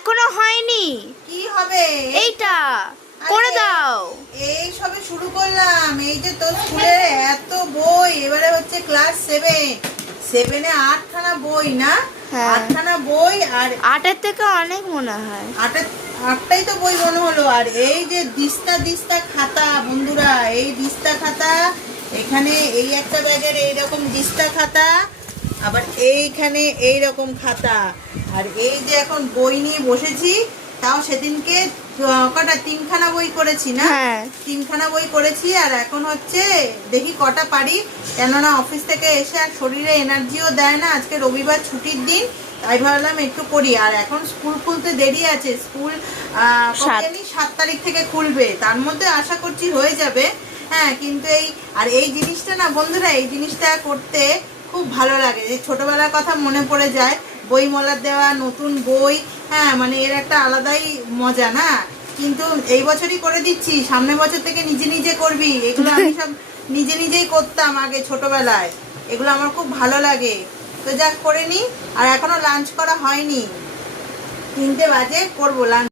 এখনো হয়নি। কি হবে? এইটা করে দাও। এই সবে শুরু করলাম। এই যে তোর স্কুলে এত বই, এবারে হচ্ছে ক্লাস 7-এ 8খানা বই না? হ্যাঁ। 8খানা বই আর 8-এর থেকে অনেক মনে হয়। 8টাই তো বই মনে হলো। আর এই যে দিস্তা দিস্তা খাতা বন্ধুরা, এই দিস্তা খাতা, এখানে এই একটা ব্যাগের এইরকম দিস্তা খাতা, আবার এইখানে এইরকম খাতা। আর এই যে এখন বই নিয়ে বসেছি, তাও সেদিনকে কটা 3খানা বই করেছি না? হ্যাঁ। 3খানা বই করেছি। আর এখন হচ্ছে দেখি কটা পারি, কেননা অফিস থেকে এসে আর শরীরে এনার্জিও দেয় না। আজকে রবিবার ছুটির দিন, তাই ভাবলাম একটু করি। আর এখন স্কুল খুলতে দেরি আছে। স্কুল 7 তারিখ থেকে খুলবে, তার মধ্যে আশা করছি হয়ে যাবে। হ্যাঁ, কিন্তু এই জিনিসটা না বন্ধুরা, এই জিনিসটা করতে খুব ভালো লাগে। যে ছোটবেলার কথা মনে পড়ে যায়, বই মলার দেওয়া, নতুন বই। হ্যাঁ, মানে এর একটা আলাদাই মজা না? কিন্তু এই বছরই করে দিচ্ছি, সামনের বছর থেকে নিজে নিজে করবি। এগুলো আমি সব নিজে নিজেই করতাম আগে ছোটবেলায়। এগুলো আমার খুব ভালো লাগে। তো যাক, করে নি। আর এখনো লাঞ্চ করা হয়নি, 3টে বাজে, করবো লাঞ্চ।